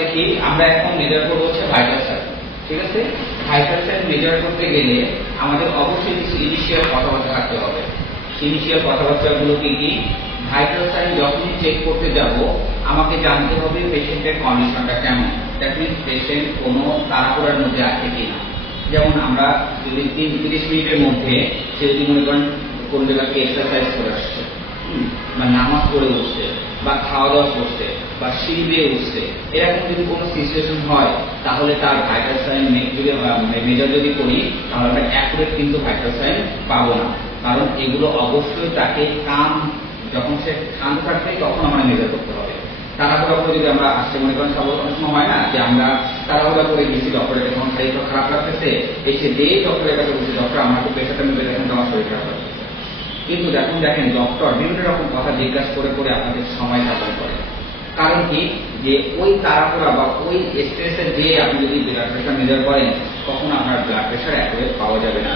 দেখি আমরা এখন মেজার করবো হচ্ছে ভাইটাল সাইন। ঠিক আছে, ভাইটাল সাইন মেজার করতে গেলে আমাদের অবশ্যই কিছু ইনিশিয়াল কথাবার্তা থাকতে হবে। ইনিশিয়াল কথাবার্তাগুলো কি কি? ভাইটাল সাইন যখনই চেক করতে যাব আমাকে জানতে হবে পেশেন্টের কন্ডিশনটা কেমন। দ্যাট মিনস পেশেন্ট কোনো তাড়াহুড়ার মধ্যে আছে কিনা। যেমন আমরা যদি 30 মিনিটের মধ্যে সে যদি মনে করেন কোন জায়গাকে এক্সারসাইজ করে আসছে, বা নামাজ পড়ে উঠছে, বা খাওয়া দাওয়া করছে, বা সিঁড়ি বেয়ে উঠছে, এরকম যদি কোনো সিচুয়েশন হয় তাহলে তার ভাইটাল সাইন মেজার যদি করি তাহলে আমরা অ্যাকুরেট কিন্তু ভাইটাল সাইন পাবো না। কারণ এগুলো অবশ্যই তাকে যখন সে শান্ত থাকবে তখন আমরা মেজার করতে হবে। তাড়াহুড়া করে যদি আমরা আসতে মনে করেন সব অনেক সময় হয় না যে আমরা তাড়াহুড়া করে গেছি ডক্টরের কাছে, আমার শরীরটা খারাপ লাগতেছে, এসে দিয়ে ডক্টরের কাছে বলছি ডক্টর আমার তো প্রেশারটা মেপে দেখেন তো আমার শরীর খারাপ লাগতেছে। কিন্তু দেখেন ডক্টর বিভিন্ন রকম কথা জিজ্ঞাসা করে করে আপনাদের সময় যাপন করে। কারণ কি, যে ওই তাড়াহুড়া বা ওই স্ট্রেসের যে আপনি যদি ব্লাড প্রেশার মেজার করেন তখন আপনার ব্লাড প্রেশার অ্যাকুরেট পাওয়া যাবে না,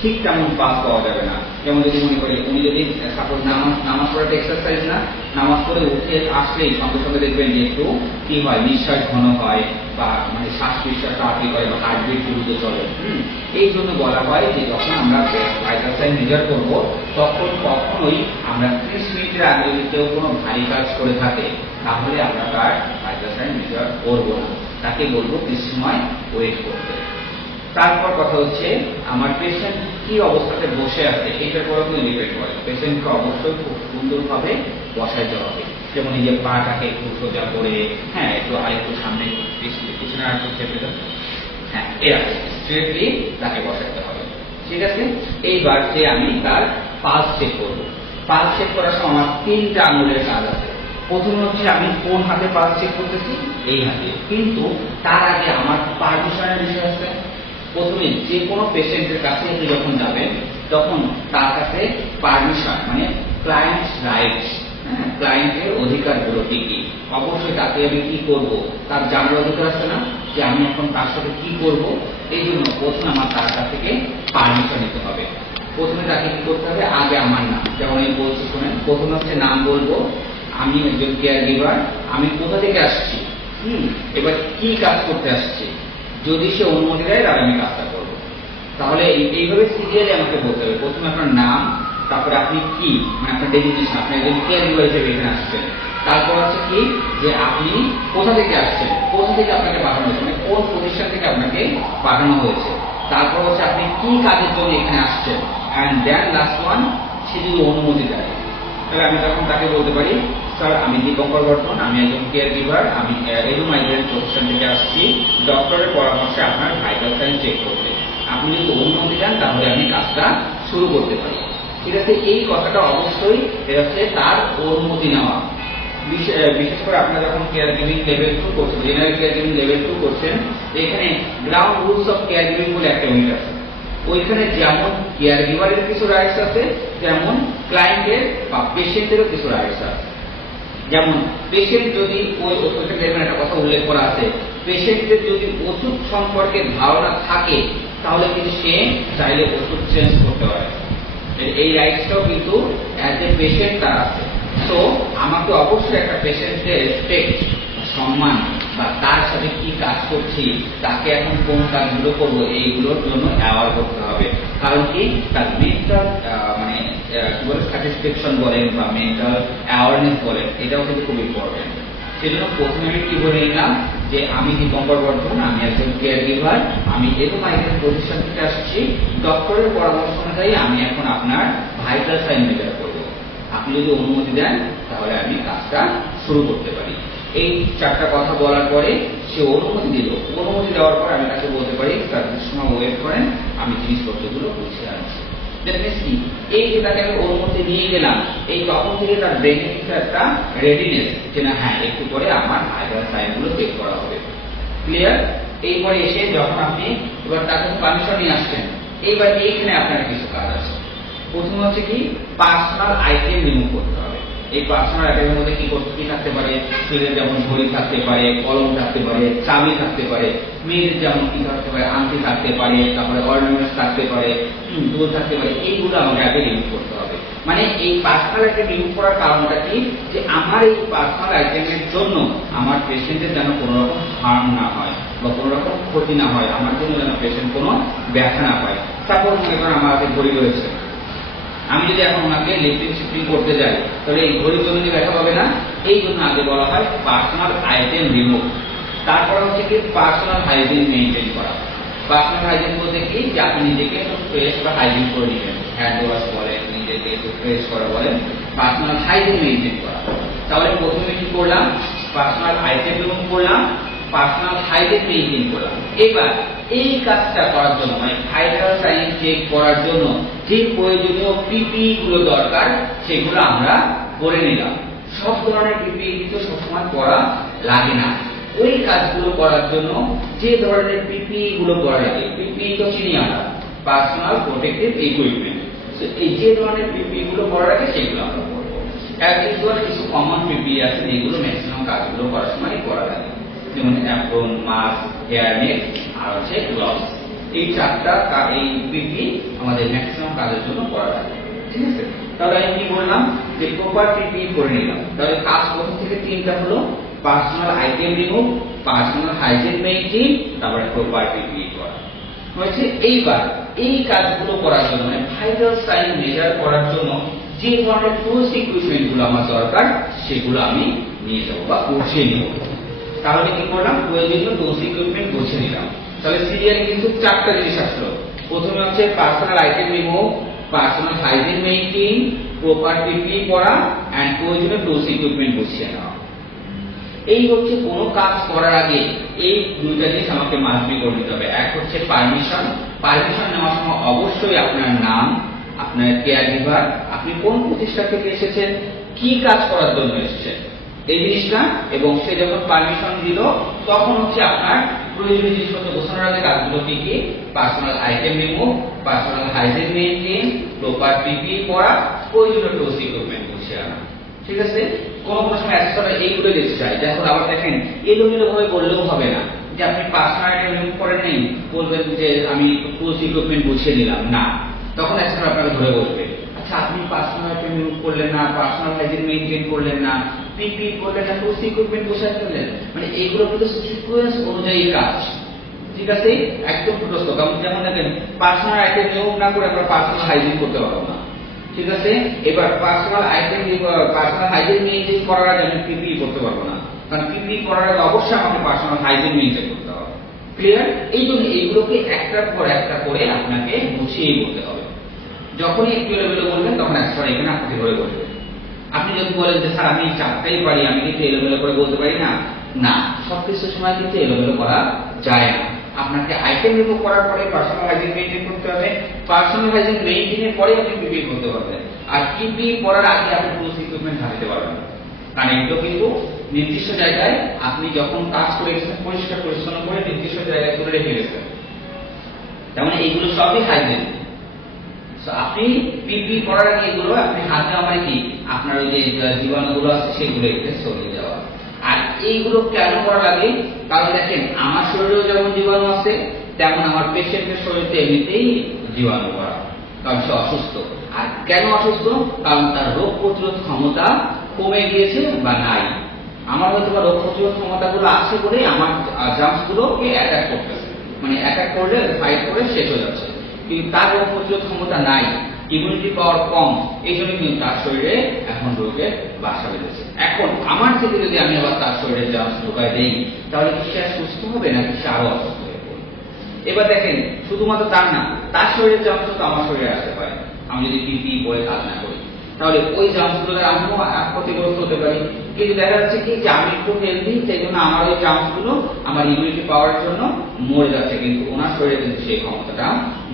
ঠিক তেমন পাস পাওয়া যাবে না। যেমন যদি মনে করি উনি যদি সাপোজ নামাজ পড়াটা এক্সারসাইজ না, নামাজ পড়ে উঠে আসলেই সঙ্গে সঙ্গে দেখবেন যে একটু কি হয়, নিঃশ্বাস ঘন হয়, বা মানে শ্বাস নিঃশ্বাস তাড়াতাড়ি করে, বা হার্টবিট দ্রুত চলে। এই জন্য বলা হয় যে যখন আমরা ভাইটাল সাইন মেজার করব তখন কখনোই আমরা 30 মিনিটের আগে যদি কেউ কোনো ভারী কাজ করে থাকে তাহলে আমরা তার ভাইটাল সাইন মেজার করবো না, তাকে বলবো কিছু সময় ওয়েট করতে। তারপর কথা হচ্ছে আমার পেশেন্ট কি অবস্থাতে বসে আছে এটার পর কিন্তু ডিপেন্ড করে। পেশেন্টকে অবশ্যই খুব সুন্দরভাবে বসাইতে হবে। যেমন এই যে পাটাকে একটু সোজা করে, হ্যাঁ একটু আরেকটু সামনে পিছনে আর একটু চেপে দেন, হ্যাঁ এরকম স্ট্রেটলি তাকে বসাইতে হবে। ঠিক আছে, এইবার যে আমি তার পালস চেক করবো। পালস চেক করার সময় আমার 3টা আঙুলের কাজ আছে। প্রথম হচ্ছে আমি কোন হাতে পালস চেক করতেছি, এই হাতে। কিন্তু তার আগে আমার পারমিশনের বিষয় আছে। প্রথমে যে কোনো পেশেন্টের কাছে যখন যাবেন তখন তার কাছে পারমিশন মানে ক্লায়েন্টস রাইটস, ক্লায়েন্টের অধিকারগুলো কি কি, অবশ্যই তাকে আমি কি করব তার জানার অধিকার আছে না, যে আমি এখন তার সাথে কি করব। এই জন্য প্রথমে আমার তার কাছ থেকে পারমিশন নিতে হবে। প্রথমে তাকে কি করতে হবে, আগে আমার নাম, যেমন আমি বলছি শোনেন, প্রথমে হচ্ছে নাম বলবো, আমি একজন কেয়ার গিভার, আমি কোথা থেকে আসছি, এবার কি কাজ করতে আসছি, যদি সে অনুমতি দেয় তাহলে আমি কাজটা করবো। তাহলে এইভাবে সিরিয়ালি আমাকে বলতে হবে। প্রথমে আপনার নাম, তারপরে আপনি কি মানে আপনার ডেজিগনেশন, আপনি একজন কেয়ার গিভার হিসেবে এখানে আসছেন। তারপর হচ্ছে কি, যে আপনি কোথা থেকে আসছেন, কোথা থেকে আপনাকে পাঠানো হয়েছে, মানে কোন প্রতিষ্ঠান থেকে আপনাকে পাঠানো হয়েছে। তারপর হচ্ছে আপনি কি কাজের জন্য এখানে আসছেন, অ্যান্ড দেন লাস্ট ওয়ান, সে যদি অনুমতি দেয় তাহলে আমি তখন তাকে বলতে পারি, স্যার আমি দীপঙ্কর বর্ধন, আমি একজন কেয়ার গিভার, আমি এডু মাইগ্রেন্ট প্রতিষ্ঠান থেকে আসছি ডক্টরের পরামর্শে আপনার ভাইটাল সাইন চেক করতে। আপনি যদি অনুমতি দেন তাহলে আমি কাজটা শুরু করতে পারি। ঠিক আছে, এই কথাটা অবশ্যই এটা হচ্ছে তার অনুমতি নেওয়া। বিশেষ করে আপনারা যখন কেয়ার গিভিং লেভেল 2 করছেন, জেনারেল কেয়ার গিভিং লেভেল 2 করছেন, এখানে ground rules of care giving বলে একটা ইউনিট আছে। ওইখানে যেমন কেয়ার গিভারের কিছু রাইটস আছে, তেমন ক্লায়েন্টের বা পেশেন্টেরও কিছু রাইটস আছে। যেমন পেশেন্ট যদি ওইখানে দেখবেন একটা কথা উল্লেখ করা আছে, পেশেন্টের যদি ওষুধ সম্পর্কে ধারণা থাকে তাহলে কিন্তু সে চাইলে ওষুধ চেঞ্জ করতে পারে। এই রাইটসটাও কিন্তু অ্যাজ এ পেশেন্ট তার আছে। তো আমাকে অবশ্যই একটা পেশেন্টের রেসপেক্ট, সম্মান, বা তার সাথে কি কাজ করছি, তাকে এখন কোন কাজগুলো করবো, এইগুলোর জন্য অ্যাওয়ার করতে হবে। কারণ কি, তার মেন্টাল মানে কি বলে স্যাটিসফ্যাকশন বলেন বা মেন্টাল অ্যাওয়ারনেস বলেন, এটাও কিন্তু খুব ইম্পর্টেন্ট। সেজন্য প্রথমে আমি কি বলে নিলাম, যে আমি দীপঙ্কর বর্ধন, আমি একজন কেয়ার গিভার, আমি এডু মাইগ্রেন্ট প্রতিষ্ঠান থেকে আসছি, ডক্টরের পরামর্শ অনুযায়ী আমি এখন আপনার ভাইটাল সাইন মেজার করবো। আপনি যদি অনুমতি দেন তাহলে আমি কাজটা শুরু করতে পারি। এই 4টা কথা বলার পরে সে অনুমতি দিল। অনুমতি দেওয়ার পর আমি তাকে বলতে পারি তার কিছু সময় ওয়েট করেন, আমি জিনিসপত্রগুলো গুছিয়ে আনছি। এই যে তাকে আমি অনুমতি নিয়ে গেলাম, এই তখন থেকে তার ব্রেনে কিন্তু একটা রেডিনেস, যে না হ্যাঁ একটু পরে আমার ভাইটাল সাইনগুলো চেক করা হবে। ক্লিয়ার? এইপরে এসে যখন আপনি এবার তাকে পারমিশন নিয়ে আসছেন, এইবার এইখানে আপনার কিছু কাজ আছে। প্রথম হচ্ছে কি, পার্সোনাল আইটেম রিমুভ করতে হবে। এই পার্সোনাল আইটেমের মধ্যে কি থাকতে পারে, ছেলের যেমন ঘড়ি থাকতে পারে, কলম থাকতে পারে, চাবি থাকতে পারে, মেয়ের যেমন কি থাকতে পারে, আংটি থাকতে পারে, তারপরে অর্নামেন্টস থাকতে পারে, দুল থাকতে পারে। এইগুলো আমাকে আগে রিমুভ করতে হবে। মানে এই পার্সোনাল আইটেম রিমুভ করার কারণটা কি, যে আমার এই পার্সোনাল আইটেমের জন্য আমার পেশেন্টের যেন কোনো রকম হার্ম না হয় বা কোনো রকম ক্ষতি না হয়, আমার জন্য যেন পেশেন্ট কোনো ব্যথা না পায়। সাপোজ মনে করেন আমার হাতে ঘড়ি রয়েছে, আমি যদি এখন ওনাকে লিফটিং শিফটিং করতে যাই তাহলে এই ঘড়ির জন্য যে ব্যথা হবে না, এই জন্য আগে বলা হয় পার্সোনাল আইটেম রিমুভ। তারপর হচ্ছে কি পার্সোনাল হাইজিন মেনটেন করা। পার্সোনাল হাইজিন বলতে কি, যে আপনি নিজেকে একটু ফ্রেশ বা হাইজিন করে নেবেন, হ্যান্ড ওয়াশ বলেন, নিজেকে একটু ফ্রেশ করা বলেন, পার্সোনাল হাইজিন মেনটেন করা। তাহলে প্রথমে কি করলাম, পার্সোনাল আইটেম রিমুভ করলাম, পার্সোনাল হাইজিন মেনটেন করলাম। এবার এই কাজটা করার জন্য মানে ভাইটাল সাইন চেক করার জন্য যে প্রয়োজনীয় পিপিই গুলো দরকার সেগুলো আমরা করে নিলাম। সব ধরনের পিপিই কিন্তু সবসময় করা লাগে না। ওই কাজগুলো করার জন্য যে ধরনের পিপিই গুলো করা লাগে, পিপিই তো চিনি আমরা, পার্সোনাল প্রোটেক্টিভ ইকুইপমেন্ট। এই যে ধরনের পিপিই গুলো করা লাগে সেগুলো আমরা করবো। কিছু কমন পিপিই আছে যেগুলো ম্যাক্সিমাম কাজগুলো করার সময় করা লাগে, যেমন অ্যাপ্রন, মাস্ক, হেয়ার নেট আর হচ্ছে গ্লাভস। এই চারটা এই পিপি আমাদের ম্যাক্সিমাম কাজের জন্য করা লাগে, ঠিক আছে। তাহলে আমি কি বললাম, যে প্রপার পিপি করে নিলাম। তাহলে কাজ প্রথম থেকে তিনটা হলো, personal item remove, personal hygiene maintain, তারপরে প্রপার পিপি করা হয়েছে। এইবার এই কাজগুলো করার জন্য মানে ভাইটাল সাইন মেজার করার জন্য যে ধরনের টুলস ইকুইপমেন্ট গুলো আমার দরকার সেগুলো আমি নিয়ে যাবো বা গুছিয়ে নিব। তাহলে কি করলাম, প্রয়োজনীয় টুলস ইকুইপমেন্ট গুছিয়ে নিলাম। তাহলে সিরিয়াল কিন্তু চারটা জিনিস আসলো। প্রথমে হচ্ছে personal item remove, personal hygiene maintain, proper PP করা এন্ড প্রয়োজনীয় টুলস ইকুইপমেন্ট গুছিয়ে নেওয়া। এই হচ্ছে কোনো কাজ করার আগে এই দুইটা জিনিস আমাকে মাস্ট করে নিতে হবে। এক হচ্ছে পারমিশন। পারমিশন নেওয়ার সময় অবশ্যই আপনার নাম, আপনার কেয়ার গিভার, আপনি কোন প্রতিষ্ঠান থেকে এসেছেন, কি কাজ করার জন্য এসেছেন, এই জিনিসটা, এবং সে যখন পারমিশন দিল তখন হচ্ছে আপনার প্রয়োজনীয় জিনিসপত্র গোছানোর আগে কাজগুলো কি কি, personal item remove, personal hygiene maintain, proper PP করা, প্রয়োজনীয় টুলস ইকুইপমেন্ট গুছিয়ে আনা, ঠিক আছে। কোন কোন সময় এক্সট্রা এইগুলো দেখতে চাই, যখন আবার দেখেন এলোমেলো ভাবে বললেও হবে না যে আপনি পার্সোনাল আইটেম রিমুভ করেন নেই, বলবেন যে আমি টুলস ইকুইপমেন্ট গুছিয়ে নিলাম না, তখন এক্সট্রা আপনাকে ধরে বসবে, আচ্ছা আপনি পার্সোনাল আইটেম রিমুভ করলেন না, পার্সোনাল হাইজিন মেইনটেইন করলেন না, পিপি করলেন না, টুলস ইকুইপমেন্ট গুছিয়ে ফেললেন, মানে এইগুলো কিন্তু সিকোয়েন্স অনুযায়ী কাজ, ঠিক আছে। একদম প্রশ্ন যেমন দেখেন পার্সোনাল আইটেম রিমুভ না করে আমরা পার্সোনাল হাইজিন করতে পারবো না, ঠিক আছে। এবার personal item personal hygiene maintain করার আগে আমি পিপি করতে পারবো না, কারণ পিপি করার আগে অবশ্যই আমাকে পার্সোনাল হাইজিন মেইনটেইন করতে হবে, ক্লিয়ার। এই জন্য এইগুলোকে একটার পর একটা করে আপনাকে গুছিয়ে বলতে হবে। যখনই একটু এলোমেলো বলবেন তখন একবার এখানে আপনাকে ধরে বলবেন। আপনি যদি বলেন যে স্যার আমি চারটাই পারি, আমি কিন্তু এলোমেলো করে বলতে পারি না, না, সবকিছু সময় কিন্তু এলোমেলো করা যায় না। আপনাকে আইটেম রিমুভ করার পরে পার্সোনাল হাইজিন মেইনটেইন করতে হবে, পার্সোনাল হাইজিন মেইনটেইনের পরে আপনি পিপি করতে পারবেন, আর পিপি করার আগে আপনি টুলস ইকুইপমেন্ট হাতে পারবেন। কারণ এগুলো কিন্তু নির্দিষ্ট জায়গায় আপনি যখন কাজ করে গেছেন পরিষ্কার পরিচ্ছন্ন করে নির্দিষ্ট জায়গায় করে রেখে গেছেন, তেমন এইগুলো সবই হাইজিন। আপনি পিপি করার আগে এগুলো আপনি হাতে আমার কি আপনার ওই যে জীবাণুগুলো আছে সেগুলো এতে চলে যাওয়া। আর এইগুলো কেন করা লাগে, কারণ দেখেন আমার শরীরেও যেমন জীবাণু আছে তেমন আমার পেশেন্টের শরীরে এমনিতেই জীবাণু করা, কারণ সে অসুস্থ। আর কেন অসুস্থ, কারণ তার রোগ প্রতিরোধ ক্ষমতা কমে গিয়েছে বা নাই। আমার হয়তো বা রোগ প্রতিরোধ ক্ষমতাগুলো আছে বলেই আমার জার্মস গুলোকে অ্যাটাক করতেছে, মানে অ্যাটাক করলে ফাইট করে শেষ হয়ে যাচ্ছে, কিন্তু তার রোগ প্রতিরোধ ক্ষমতা নাই, ইমিউনিটি পাওয়ার কম, এই জন্য কিন্তু তার শরীরে এখন রোগের বাসা বেঁধেছে। এখন আমার থেকে যদি আমি আবার তার শরীরে জার্মস ঢোকায় দেই তাহলে কি সে সুস্থ হবে নাকি সে আরো অসুস্থ হয়ে পড়বে। এবার দেখেন শুধুমাত্র তার না, তার শরীরে জার্মস তো আমার শরীরে আসতে পারে, আমি যদি পিপি বলে কাজ না করি, তাহলে ওই জার্মসগুলো আমিও ক্ষতিগ্রস্ত হতে পারি। কিন্তু দেখা যাচ্ছে কি যে আমি একটু হেলদি, সেই জন্য আমার ওই জার্মসগুলো আমার ইমিউনিটি পাওয়ার জন্য মরে যাচ্ছে, কিন্তু ওনার শরীরে কিন্তু সেই ক্ষমতাটা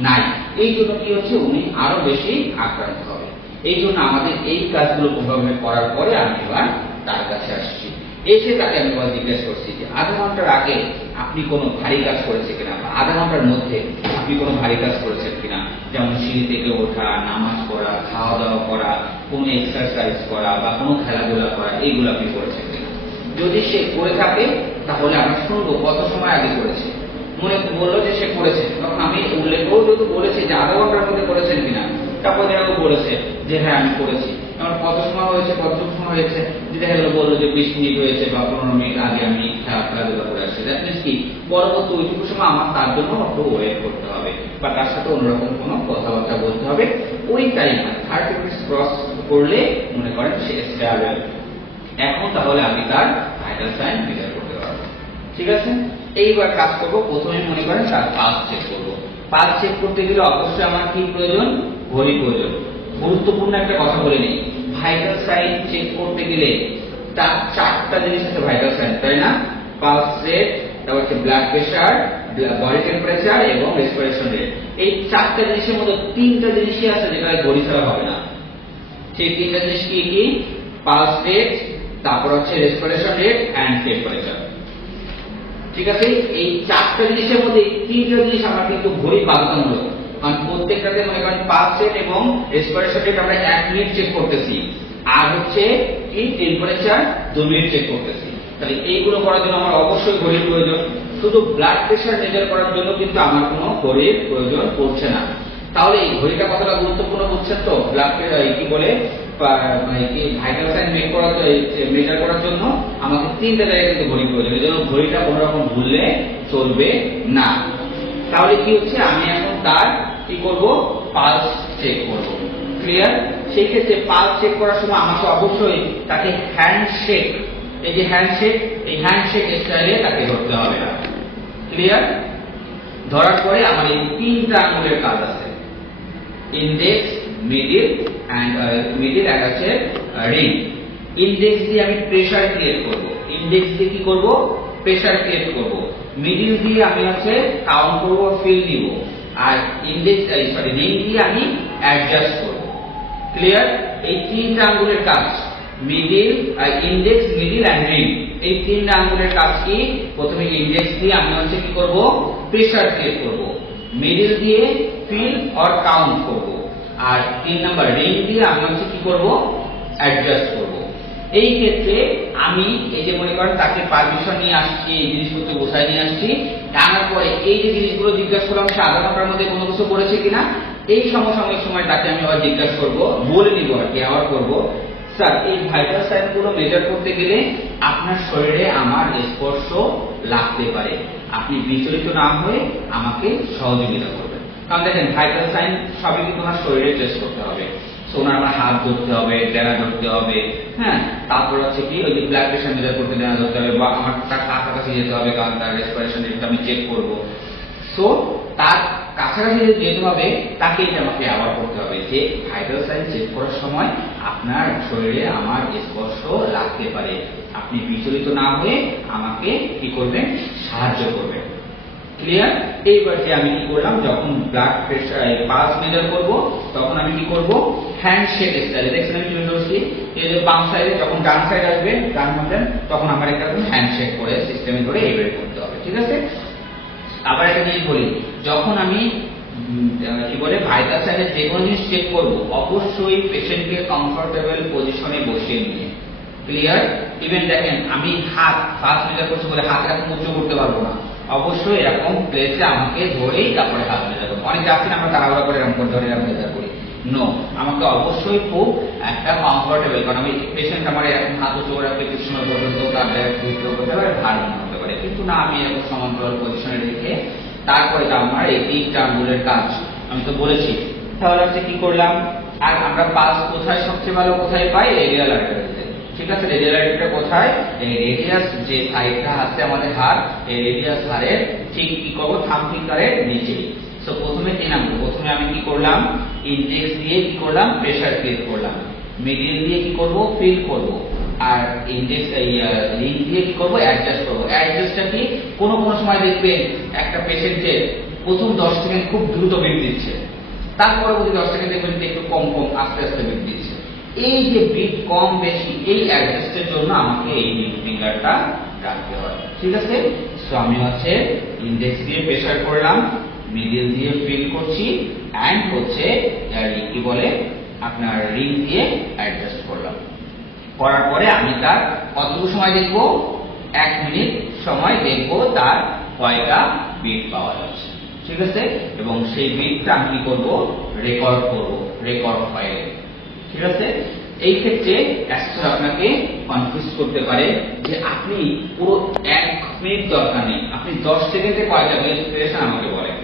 নাই। এই জন্য কি হচ্ছে, উনি আরো বেশি আক্রান্ত হবে। এই জন্য আমাদের এই কাজগুলো প্রভাবে করার পরে আমি এবার তার কাছে আসছি, এসে তাকে আমি এবার জিজ্ঞেস করছি যে আধা ঘন্টার আগে আপনি কোনো ভারী কাজ করেছে কিনা, বা আধা ঘন্টার মধ্যে আপনি কোনো ভারী কাজ করেছেন কিনা, যেমন সিঁড়ি থেকে ওঠা, নামাজ পড়া, খাওয়া দাওয়া করা, কোনো এক্সারসাইজ করা বা কোনো খেলাধুলা করা, এইগুলো আপনি করেছেন কিনা। যদি সে করে থাকে তাহলে আমরা শুনবো কত সময় আগে করেছে। মনে বললো যে সে করেছে, তখন আমি উল্লেখও যেহেতু বলেছি যে আধা ঘন্টার মধ্যে করেছেন কিনা, তারপর দেখা গেলো বলেছে যে হ্যাঁ আমি করেছি, আমার কত সময় হয়েছে, কতটুকু সময় হয়েছে, যে দেখা গেলো বললো যে 20 মিনিট হয়েছে বা 15 মিনিট আগে আমি খেলাধুলা করে আসছি। দ্যাট মিনস কি পরবর্তী ওইটুকু সময় আমার তার জন্য একটু ওয়েট করতে হবে বা তার সাথে অন্যরকম কোনো কথাবার্তা বলতে হবে। ওই টাইম 30 মিনিট ক্রস করলে মনে করেন সে স্টেবল। এখন তাহলে আমি তার ভাইটাল সাইন মেজার করতে পারবো। ঠিক আছে, এইবার কাজ করবো। প্রথমে মনে করেন তার পালস চেক করবো। পালস চেক করতে গেলে অবশ্যই আমার কি প্রয়োজন? ঘড়ি প্রয়োজন। গুরুত্বপূর্ণ একটা কথা বলে নিই, ভাইটাল সাইন চেক করতে গেলে তার 4টা জিনিস আছে ভাইটাল সাইন, তাই না? পালস রেট, তারপর হচ্ছে ব্লাড প্রেসার, বডি টেম্পারেচার এবং রেসপিরেশন রেট। এই 4টা জিনিসের মধ্যে 3টা জিনিসই আছে যেটা ঘড়ি ছাড়া হবে না। সেই 3টা জিনিস কি কি? পালস রেট, তারপর হচ্ছে রেসপিরেশন রেট এন্ড টেম্পারেচার। ঠিক আছে, এই 4টা জিনিসের মধ্যে 3টা জিনিস আমরা কিন্তু ঘড়ি বাধ্যতামূলক। কারণ প্রত্যেকটাতে মনে করেন পালস রেট এবং রেসপিরেশন রেট আমরা 1 মিনিট চেক করতেছি, আর হচ্ছে এই টেম্পারেচার 2 মিনিট চেক করতেছি। তাহলে এইগুলো করার জন্য আমার অবশ্যই ঘড়ির প্রয়োজন। শুধু ব্লাড প্রেসার মেজার করার জন্য কিন্তু আমার কোনো ঘড়ির প্রয়োজন পড়ছে না। তাহলে এই ঘড়িটা কতটা গুরুত্বপূর্ণ বুঝছেন তো? ব্লাড কি বলে ভাইটাল সাইন মেজার করার জন্য আমাকে 3টা জায়গায় কিন্তু ঘড়ি প্রয়োজন। এই জন্য ঘড়িটা কোনো রকম ভুললে চলবে না। তাহলে কি হচ্ছে, আমি এখন তার কি করব? পালস চেক করব। ক্লিয়ার? সেই ক্ষেত্রে পালস চেক করার সময় আমাকে অবশ্যই তাকে হ্যান্ডশেক, এই যে হ্যান্ডশেক, এই হ্যান্ডশেক স্টাইলে তাকে ধরতে হবে না। ক্লিয়ার? ধরার পরে আমার এই 3টা আঙ্গুলের কাজ আছে, ইন্ডেক্স, মিডিল এন্ড হচ্ছে রিং। ইন্ডেক্স দিয়ে আমি প্রেসার ক্রিয়েট করব, ইন্ডেক্স দিয়ে কি করব? প্রেসার ক্রিয়েট করব। মিডিল দিয়ে আমি হচ্ছে কাউন্ট করব, ফিল দিব, আর ইন্ডেক্স রিং দিয়ে আমি অ্যাডজাস্ট করব। ক্লিয়ার? এই 3টা আঙ্গুলের কাজ, middle, index, middle and ring. এই 3টা আঙ্গুলের কাজ কি? প্রথমে ইন্ডেক্স দিয়ে আমি হচ্ছে কি করব? প্রেসার ক্রিয়েট করব। মিডিল দিয়ে ফিল অর কাউন্ট করব, আর 3 নাম্বার রিং দিয়ে আমি হচ্ছে কি করব? অ্যাডজাস্ট করব। এই ক্ষেত্রে আমি এই যে মনে করেন তাকে পারমিশন নিয়ে আসছি, এই জিনিসপত্র গোছায় নিয়ে আসছি, আনার পরে এই যে জিনিসগুলো জিজ্ঞাসা করলাম সে আধা ঘন্টার মধ্যে কোনো কিছু করেছে কিনা, এই সমসাময়িক সময় তাকে আমি আবার জিজ্ঞাসা করব, বলে নিব আর কি, আবার করবো, স্যার এই ভাইটাল সাইন গুলো মেজার করতে গেলে আপনার শরীরে আমার স্পর্শ লাগতে পারে, আপনি বিচলিত না হয়ে আমাকে সহযোগিতা করবেন। কারণ দেখেন ভাইটাল সাইন সবই কিন্তু আমার শরীরে টেস্ট করতে হবে। ওনার আমার হাত ধরতে হবে, ডেরা ধরতে হবে, হ্যাঁ, তারপর হচ্ছে কি ওই যে ব্লাড প্রেসার মেজার করতে ডেরা ধরতে হবে, বা আমার তার কাছাকাছি যেতে হবে, কারণ তার রেসপিরেশন রেটটা আমি চেক করব। সো তার কাছাকাছি যেতে হবে, তাকে আমাকে আবার করতে হবে যে ভাইটাল সাইন চেক করার সময় আপনার শরীরে আমার স্পর্শ লাগতে পারে, আপনি বিচলিত না হয়ে আমাকে কি করবেন? সাহায্য করবেন। ক্লিয়ার? এইবার যে আমি কি করলাম, যখন ব্লাড প্রেসার পালস মেজার করব তখন আমি কি করব? হ্যান্ডশেক স্টাইলে। দেখছেন আমি কি করছি, এই যে বাম সাইডে যখন ডান সাইড আসবে, ডান হাতের, তখন আমার একটা হ্যান্ডশেক করে সিস্টেমে করে এইভাবে করতে হবে। ঠিক আছে? আবার একটা জিনিস বলি, যখন আমি কি বলে ভাইটাল সাইনের যে কোনো জিনিস চেক করব, অবশ্যই পেশেন্টকে কমফোর্টেবল পজিশনে বসিয়ে নিয়ে। ক্লিয়ার? ইভেন দেখেন আমি হাত ফার্স্ট মেজার করছি বলে হাত এরকম উঁচু করতে পারবো না, অবশ্যই এরকম প্লেসে আমাকে ধরেই তারপরে হাত মেজার করবো। অনেকে আছেন আমরা তাড়াহুড়া করে এরকম ধরে এরকম মেজার করি, নো, আমাকে অবশ্যই খুব একটা কমফোর্টেবল, কারণ আমি পেশেন্ট আমার এরকম হাত উঁচু করে রাখলে কিছু সময় পর্যন্ত তাদের বুঝতে হতে পারে, ভার মনে হতে পারে, কিন্তু না, আমি এরকম সমান্তরাল পজিশনে রেখে তারপরে আমার এই 3টা আঙ্গুলের কাজ আমি তো বলেছি। তাহলে হচ্ছে কি করলাম, আর আমরা পালস কোথায় সবচেয়ে ভালো কোথায় পাই? রেডিয়াল আর্টারিতে। ঠিক আছে, রেডিয়াল আর্টারিটা কোথায়? এই রেডিয়াস যে সাইডটা আছে আমাদের হাড়, এই রেডিয়াস হাড়ের ঠিক কি করবো? থাম ফিঙ্গারের নিচে। সো প্রথমে 3 আঙ্গুল, প্রথমে আমি কি করলাম? ইন্ডেক্স দিয়ে কি করলাম? প্রেসার ক্রিয়েট করলাম। মিডিল দিয়ে কি করব? ফিল করব, আর ইন্ডেক্স রিং দিয়ে কি করব? অ্যাডজাস্ট করব। অ্যাডজাস্টটা কি? কোনো সময় দেখবেন একটা পেশেন্টের প্রথম 10 সেকেন্ড খুব দ্রুত বিট দিচ্ছে, তার পরবর্তী 10 সেকেন্ড দেখবেন একটু কম কম আস্তে আস্তে বিট দিচ্ছে। এই যে বিট কম বেশি, এই অ্যাডজাস্টের জন্য আমাকে এই রিং ফিঙ্গারটা রাখতে হয়। ঠিক আছে? সো আমি হচ্ছে ইন্ডেক্স দিয়ে প্রেসার করলাম, মিডিল দিয়ে ফিল করছি, এন্ড হচ্ছে কি বলে আপনার রিং দিয়ে অ্যাডজাস্ট করলাম। করার পরে আমি তার কতটুকু সময় দেখব? 1 মিনিট সময় দেখব তার কয়টা বিট পাওয়া যাচ্ছে। ঠিক আছে, এবং সেই বিটটা আমি কি করব, রেকর্ড করব রেকর্ড ফাইলে। ঠিক আছে, এই ক্ষেত্রে অ্যাসেসর আপনাকে কনফিউজ করতে পারে যে আপনি পুরো 1 মিনিট দরকার নেই, আপনি 10 সেকেন্ডে কয়টা বিট পেয়েছেন আমাকে বলেন,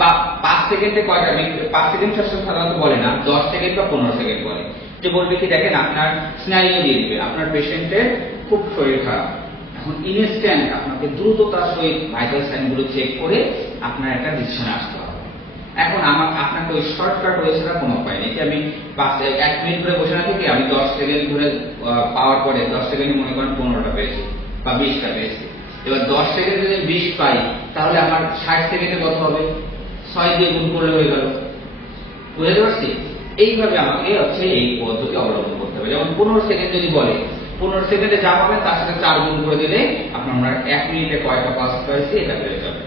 বা 5 সেকেন্ডে কয়টা বিট, 5 সেকেন্ড সাধারণত বলে না, 10 সেকেন্ড বা 15 সেকেন্ড বলে। যে বলবে কি দেখেন আপনার সিনারিও দিয়ে দিবে, আপনার পেশেন্টের খুব শরীর খারাপ, এখন ইনস্ট্যান্ট আপনাকে দ্রুততার সহিত ভাইটাল সাইনগুলো চেক করে আপনার একটা ডিসিশনে আসতে হবে। এখন আপনাকে ওই শর্টকাট হয়েছে না কোনো উপায় নেই যে আমি 1 মিনিট ধরে বসে না থেকে আমি 10 সেকেন্ড ধরে পাওয়ার পরে 10 সেকেন্ডে মনে করেন 15টা পেয়েছি বা 20টা পেয়েছি। এবার 10 সেকেন্ডে যদি 20 পাই তাহলে আমার 60 সেকেন্ডে কত হবে, 6 দিয়ে গুণ করলে হয়ে গেল। বুঝতে পারছি? এইভাবে আমাকে হচ্ছে এই পদ্ধতি অবলম্বন করতে হবে। যেমন 15 সেকেন্ড যদি বলে, 15 সেকেন্ডে যা পাবেন তার সাথে 4 গুণ করে দিলে আপনার 1 মিনিটে কয়টা পাস হয়েছে এটা বেড়ে যাবে।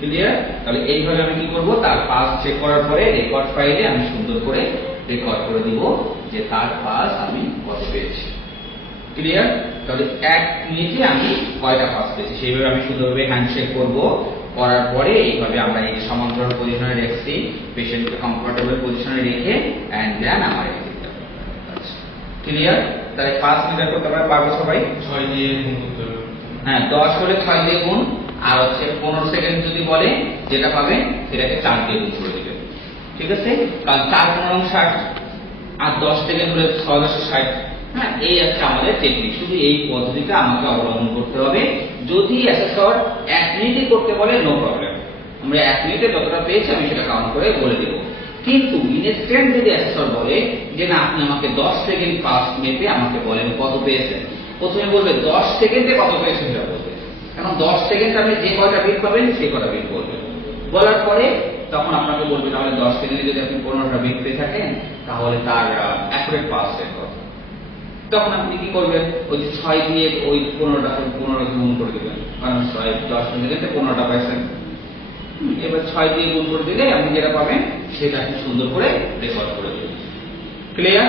ক্লিয়ার? তাহলে এইভাবে আমি কি করব, তার পাস চেক করার পরে রেকর্ড ফাইলে আমি সুন্দর করে রেকর্ড করে দিব যে তার পাস আমি কত পেয়েছি। ক্লিয়ার? তাহলে 1 মিনিটে আমি কয়টা পাস পেয়েছি সেইভাবে আমি সুন্দরভাবে হ্যান্ডশেক করব। করার পরে এইভাবে আমরা এই সমান্তরাল পজিশনে রেখেছি, পেশেন্টকে কমফোর্টেবল পজিশনে রেখে এন্ড দেন আমার এদিকটা। ক্লিয়ার? তাহলে পাস মিটার করতে আমরা পারবো সবাই? 6 দিয়ে গুণ করতে হবে। হ্যাঁ, 10 হলে 6 দিয়ে গুণ, আর হচ্ছে 15 সেকেন্ড যদি বলে যেটা পাবেন সেটাকে 4 দিয়ে গুণ করে দিবেন। ঠিক আছে, কারণ 4 15 60 আর 10 সেকেন্ড হলে 660। হ্যাঁ, এই আছে আমাদের টেকনিক। শুধু এই পদ্ধতিটা আমাকে অবলম্বন করতে হবে। যদি অ্যাসেসর 1 মিনিটে করতে বলে নো প্রবলেম, আমরা 1 মিনিটে যতটা পেয়েছি আমি সেটা কাউন্ট করে বলে দেব। কিন্তু ইনস্ট্যান্ট যদি অ্যাসেসর বলে যে না আপনি আমাকে 10 সেকেন্ড পাস মেপে আমাকে বলেন কত পেয়েছেন, প্রথমে বলবে 10 সেকেন্ডে কত পেয়েছেন সেটা বলবে। এখন 10 সেকেন্ড আপনি যে কয়টা বিট পাবেন সেই কয়টা বিট বলবেন। বলার পরে তখন আপনাকে বলবে তাহলে 10 সেকেন্ডে যদি আপনি 15টা বিট পেয়ে থাকেন তাহলে তার অ্যাকুরেট পাস রেট কত। তখন আপনি কি করবেন, ওই যে 6 দিয়ে ওই 15টা গুণ করে দিবেন, কারণ 10 সেকেন্ডে 15টা পাইছেন। এবার 6 দিয়ে গুণ করে দিলে আপনি যেটা পাবেন সেটা আপনি সুন্দর করে রেকর্ড করে দিবেন। ক্লিয়ার?